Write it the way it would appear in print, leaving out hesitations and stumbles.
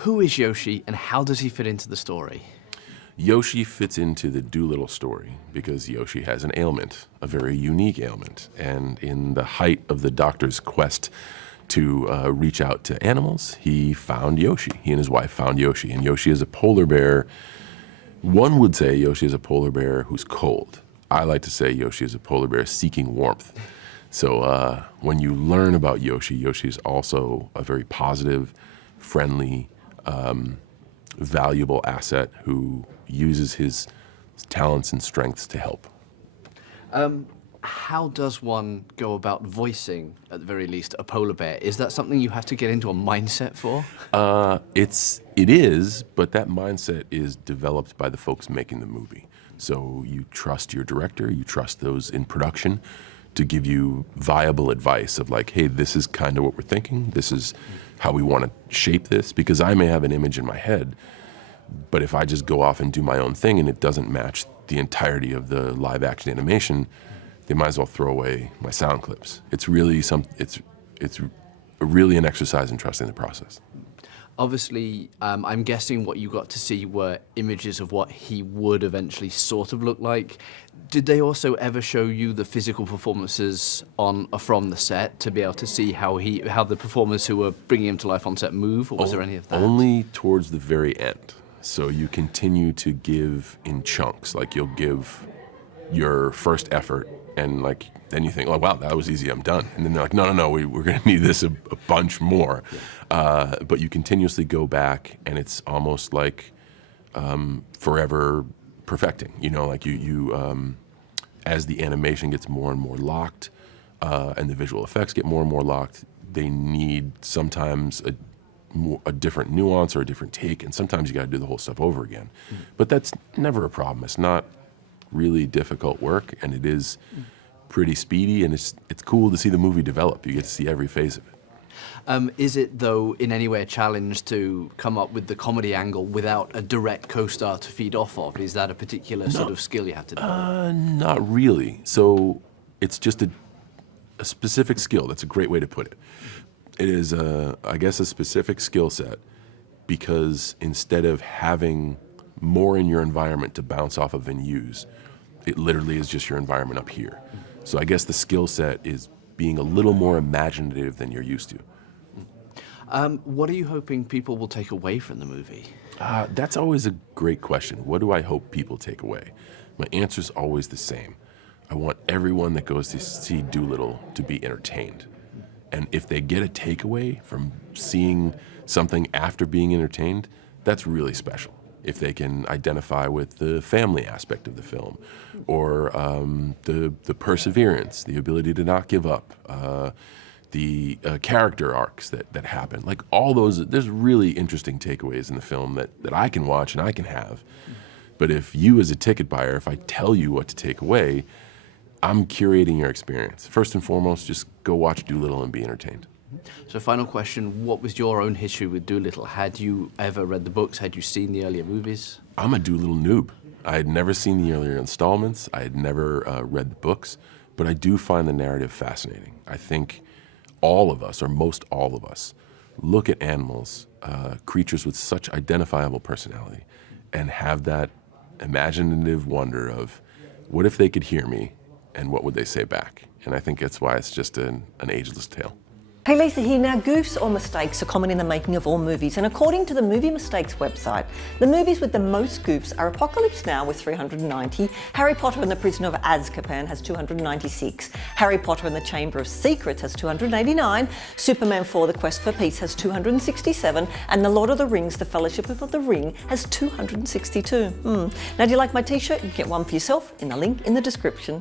Who is Yoshi and how does he fit into the story? Yoshi fits into the Dolittle story because Yoshi has an ailment, a very unique ailment. And in the height of the doctor's quest to reach out to animals, he found Yoshi. He and his wife found Yoshi. And Yoshi is a polar bear. One would say Yoshi is a polar bear who's cold. I like to say Yoshi is a polar bear seeking warmth. So when you learn about Yoshi, Yoshi is also a very positive, friendly, valuable asset who uses his talents and strengths to help. How does one go about voicing, at the very least, a polar bear? Is that something you have to get into a mindset for? It is, but that mindset is developed by the folks making the movie. So you trust your director, you trust those in production to give you viable advice of like, hey, this is kind of what we're thinking, this is how we want to shape this, because I may have an image in my head, but if I just go off and do my own thing and it doesn't match the entirety of the live action animation, they might as well throw away my sound clips. It's really really an exercise in trusting the process. Obviously, I'm guessing what you got to see were images of what he would eventually sort of look like. Did they also ever show you the physical performances from the set to be able to see how the performers who were bringing him to life on set move, or was there any of that? Only towards the very end. So you continue to give in chunks, like you'll give your first effort and like then you think, oh wow, that was easy, I'm done. And then they're like, no, we're gonna need this a bunch more. Yeah. But you continuously go back and it's almost like forever perfecting. You know, like you as the animation gets more and more locked and the visual effects get more and more locked, they need sometimes a different nuance or a different take, and sometimes you gotta do the whole stuff over again. Mm-hmm. But that's never a problem. It's not really difficult work, and it is pretty speedy, and it's cool to see the movie develop. You get to see every phase of it. Is it, though, in any way a challenge to come up with the comedy angle without a direct co-star to feed off of? Is that a particular sort of skill you have to develop? Not really. So it's just a specific skill. That's a great way to put it. It is, I guess, a specific skill set, because instead of having more in your environment to bounce off of and use, it literally is just your environment up here. So I guess the skill set is being a little more imaginative than you're used to. What are you hoping people will take away from the movie? That's always a great question. What do I hope people take away? My answer is always the same. I want everyone that goes to see Dolittle to be entertained. And if they get a takeaway from seeing something after being entertained, that's really special. If they can identify with the family aspect of the film, or the perseverance, the ability to not give up, the character arcs that happen, like all those, there's really interesting takeaways in the film that I can watch and I can have. But if you as a ticket buyer, if I tell you what to take away, I'm curating your experience. First and foremost, just go watch Dolittle and be entertained. So final question, what was your own history with Dolittle? Had you ever read the books? Had you seen the earlier movies? I'm a Dolittle noob. I had never seen the earlier installments. I had never read the books, but I do find the narrative fascinating. I think all of us, or most all of us, look at animals, creatures with such identifiable personality, and have that imaginative wonder of, what if they could hear me, and what would they say back? And I think that's why it's just an ageless tale. Hey, Lisa here. Now, goofs or mistakes are common in the making of all movies, and according to the Movie Mistakes website, the movies with the most goofs are Apocalypse Now with 390, Harry Potter and the Prisoner of Azkaban has 296, Harry Potter and the Chamber of Secrets has 289, Superman 4 The Quest for Peace has 267, and The Lord of the Rings The Fellowship of the Ring has 262. Now, do you like my t-shirt? You can get one for yourself in the link in the description.